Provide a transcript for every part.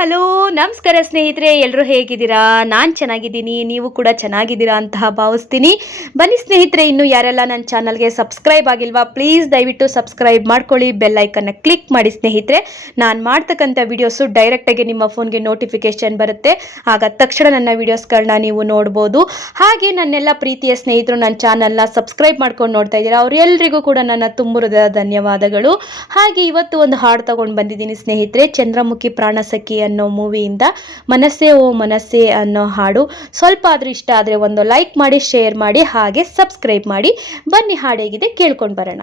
Hello ನಮಸ್ಕಾರ ಸ್ನೇಹಿತರೆ, ಎಲ್ಲರೂ ಹೇಗಿದ್ದೀರಾ? ನಾನು ಚೆನ್ನಾಗಿದ್ದೀನಿ, ನೀವು ಕೂಡ ಚೆನ್ನಾಗಿದ್ದೀರಾ ಅಂತ ಭಾವಿಸ್ತೀನಿ. ಬನ್ನಿ ಸ್ನೇಹಿತರೆ, ಇನ್ನೂ ಯಾರೆಲ್ಲ ನನ್ನ ಚಾನಲ್ಗೆ ಸಬ್ಸ್ಕ್ರೈಬ್ ಆಗಿಲ್ವಾ, ಪ್ಲೀಸ್ ದಯವಿಟ್ಟು ಸಬ್ಸ್ಕ್ರೈಬ್ ಮಾಡ್ಕೊಳ್ಳಿ, ಬೆಲ್ ಐಕನ್ನ ಕ್ಲಿಕ್ ಮಾಡಿ ಸ್ನೇಹಿತರೆ. ನಾನು ಮಾಡ್ತಕ್ಕಂಥ ವಿಡಿಯೋಸು ಡೈರೆಕ್ಟಾಗಿ ನಿಮ್ಮ ಫೋನ್ಗೆ ನೋಟಿಫಿಕೇಶನ್ ಬರುತ್ತೆ, ಆಗ ತಕ್ಷಣ ನನ್ನ ವಿಡಿಯೋಸ್ಗಳನ್ನ ನೀವು ನೋಡ್ಬೋದು. ಹಾಗೆ ನನ್ನೆಲ್ಲ ಪ್ರೀತಿಯ ಸ್ನೇಹಿತರು ನನ್ನ ಚಾನಲ್ನ ಸಬ್ಸ್ಕ್ರೈಬ್ ಮಾಡ್ಕೊಂಡು ನೋಡ್ತಾ ಇದ್ದೀರಾ, ಅವರೆಲ್ಲರಿಗೂ ಕೂಡ ನನ್ನ ತುಂಬುರದ ಧನ್ಯವಾದಗಳು. ಹಾಗೆ ಇವತ್ತು ಒಂದು ಹಾಡು ತಗೊಂಡು ಬಂದಿದ್ದೀನಿ ಸ್ನೇಹಿತರೆ, ಚಂದ್ರಮುಖಿ ಪ್ರಾಣಸಖಿ ಅನ್ನೋ ಮೂವಿಯಿಂದ ಮನಸ್ಸೇ ಓ ಮನಸ್ಸೇ ಅನ್ನೋ ಹಾಡು. ಸ್ವಲ್ಪ ಆದ್ರೂ ಇಷ್ಟ ಆದರೆ ಒಂದು ಲೈಕ್ ಮಾಡಿ, ಶೇರ್ ಮಾಡಿ, ಹಾಗೆ ಸಬ್ಸ್ಕ್ರೈಬ್ ಮಾಡಿ. ಬನ್ನಿ ಹಾಡು ಹೇಗಿದೆ ಕೇಳ್ಕೊಂಡು ಬರೋಣ.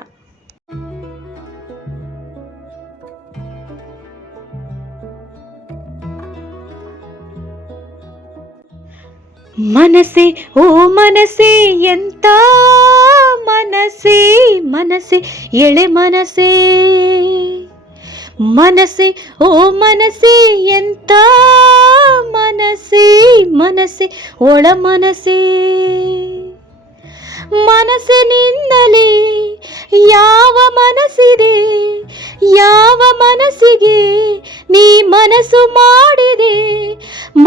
ಮನಸ್ಸೇ ಓ ಮನಸ್ಸೇ ಎಂತ ಮನಸ್ಸೇ, ಮನಸ್ಸೇ ಎಳೆ ಮನಸ್ಸೇ, ಮನಸ್ಸೇ ಓ ಮನಸ್ಸೇ ಎಂತ ಮನಸ್ಸೇ, ಮನಸ್ಸೇ ಒಳ ಮನಸ್ಸೇ, ಮನಸ್ಸಿನಿಂದಲೇ ಯಾವ ಮನಸ್ಸಿದೆ, ಯಾವ ಮನಸ್ಸಿಗೆ ನೀ ಮನಸ್ಸು ಮಾಡಿದೆ,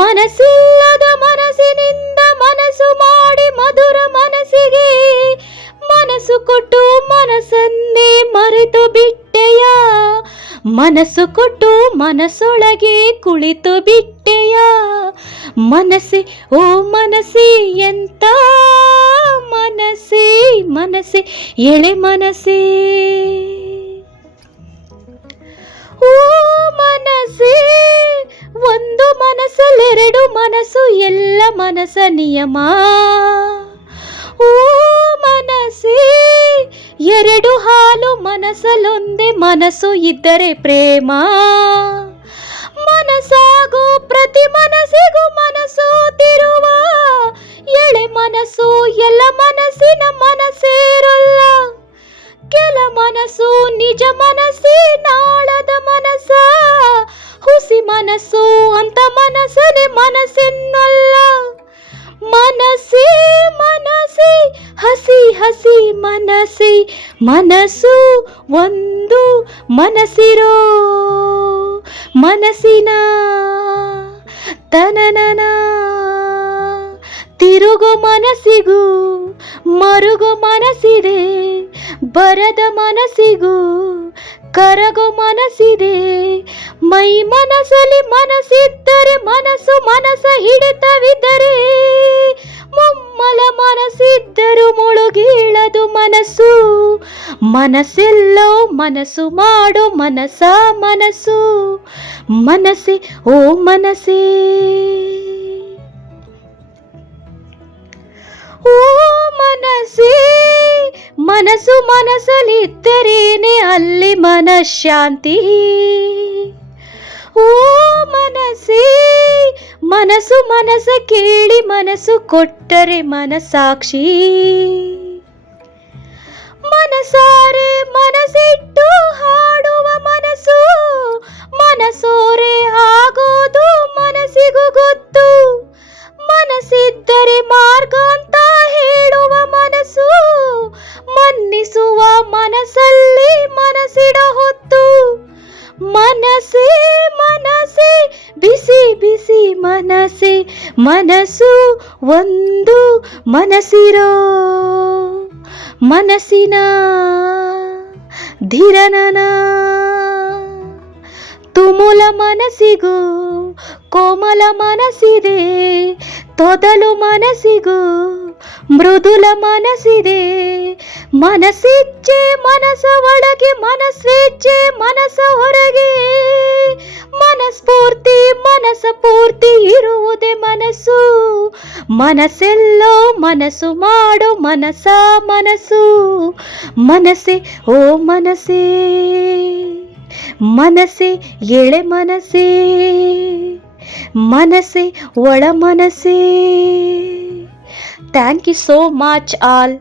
ಮನಸ್ಸಿಲ್ಲದ ಮನಸ್ಸಿನಿಂದ ಮನಸ್ಸು ಮಾಡಿ ಮಧುರ ಮನಸ್ಸಿಗೆ ಮನಸ್ಸು ಕೊಟ್ಟು ಮನಸ್ಸನ್ನೇ ಮರೆತು ಬಿಟ್ಟೆಯ, ಮನಸ್ಸು ಕೊಟ್ಟು ಮನಸ್ಸೊಳಗೆ ಕುಳಿತು ಬಿಟ್ಟೆಯ, ಮನಸ್ಸೇ ಓ ಮನಸ್ಸೇ ಎಂತ ಮನಸ್ಸೇ, ಮನಸ್ಸೇ ಎಳೆ ಮನಸ್ಸೇ. ಓ ಮನಸ್ಸೇ, ಒಂದು ಮನಸ್ಸಲ್ಲೆರಡು ಮನಸ್ಸು, ಎಲ್ಲ ಮನಸ್ಸ ನಿಯಮ. ಓ ಮನಸ್ಸೇ, ಎರಡು ಹಾಲು ಮನಸ್ಸಲ್ಲೊಂದೇ ಮನಸ್ಸು ಇದ್ದರೆ ಪ್ರೇಮ, ಮನಸ್ಸಾಗೋ ಪ್ರತಿ ಮನಸ್ಸಿಗೂ ಮನಸ್ಸು ತಿರುವ ಎಳೆ ಮನಸ್ಸು, ಎಲ್ಲ ಮನಸ್ಸಿನ ಮನಸ್ಸೇರಲ್ಲ, ಕೆಲ ಮನಸ್ಸು ನಿಜ ಮನಸ್ಸೇ ನಾಳದ ಮನಸ್ಸ, ಹುಸಿ ಮನಸ್ಸು ಅಂತ ಮನಸ್ಸನೇ ಮನಸ್ಸೆನ್ನಲ್ಲ, ಮನಸ್ಸೇ ಮನಸ್ಸೇ ಹಸಿ ಹಸಿ ಮನಸ್ಸೇ, ಮನಸ್ಸು ಒಂದು ಮನಸ್ಸಿರೋ ಮನಸ್ಸಿನ ತನನನ, ತಿರುಗೋ ಮನಸ್ಸಿಗೂ ಮರುಗೋ ಮನಸ್ಸಿದೆ, ಬರದ ಮನಸ್ಸಿಗೂ ಕರಗೋ ಮನಸ್ಸಿದೆ, ಮೈ ಮನಸ್ಸಲ್ಲಿ ಮನಸ್ಸಿದ್ದರೆ ಮನಸ್ಸು ಮನಸ್ಸ ಹಿಡಿತವಿದ್ದರೆ, ಮುಮ್ಮಲ ಮನಸ್ಸಿದ್ದರೂ ಮುಳುಗೀಳದು ಮನಸ್ಸು, ಮನಸ್ಸೆಲ್ಲೋ ಮನಸ್ಸು ಮಾಡೋ ಮನಸ್ಸ ಮನಸ್ಸು, ಮನಸ್ಸೇ ಓ ಮನಸ್ಸೇ. ಓ ಮನಸ್ಸೇ, ಮನಸ್ಸು ಮನಸ್ಸಲ್ಲಿದ್ದರೇನೆ ಅಲ್ಲಿ ಮನಃಶಾಂತಿ. ಓ ಮನಸ್ಸೇ, ಮನಸ್ಸು ಮನಸ್ಸ ಕೇಳಿ ಮನಸ್ಸು ಕೊಟ್ಟರೆ ಮನಸ್ಸಾಕ್ಷಿ, ಮನಸಾರೆ ಮನಸ್ಸಿಟ್ಟು ಹಾಡುವ ಮನಸ್ಸು, ಮನಸೋರೆ ಆಗೋದು ಮನಸ್ಸಿಗೂ ಗೊತ್ತು, ಮನಸ್ಸಿದ್ದರೆ ಮಾರ್ಗ ಅಂತ ಹೇಳುವ ಮನಸ್ಸು, ಮನ್ನಿಸುವ ಮನಸ್ಸಲ್ಲಿ ಮನಸ್ಸಿಡ ಹೊತ್ತು, ಮನಸ್ಸೇ ಮನಸ್ಸೇ ಬಿಸಿ ಬಿಸಿ ಮನಸ್ಸೇ, ಮನಸ್ಸು ಒಂದು ಮನಸ್ಸಿರೋ ಮನಸ್ಸಿನ ಧಿರನನ, ತುಮುಲ ಮನಸ್ಸಿಗೂ ಕೋಮಲ ಮನಸ್ಸಿದೆ, ತೊದಲು ಮನಸ್ಸಿಗೂ ಮೃದುಲ ಮನಸ್ಸಿದೆ, ಮನಸ್ಸಿಚ್ಛೆ ಮನಸ್ಸ ಒಳಗೆ ಮನಸ್ಸೇಚ್ಛೆ ಮನಸ್ಸ ಹೊರಗೆ, ಮನಸ್ಫೂರ್ತಿ ಮನಸ್ಸ ಪೂರ್ತಿ ಇರುವುದೇ ಮನಸ್ಸು, ಮನಸ್ಸೆಲ್ಲೋ ಮನಸ್ಸು ಮಾಡೋ ಮನಸ್ಸ ಮನಸ್ಸು, ಮನಸ್ಸೇ ಓ ಮನಸ್ಸೇ, ಮನಸ್ಸೇ ಎಳೆ ಮನಸ್ಸೇ, ಮನಸ್ಸೇ ಒಳ ಮನಸ್ಸೇ. Thank you so much all.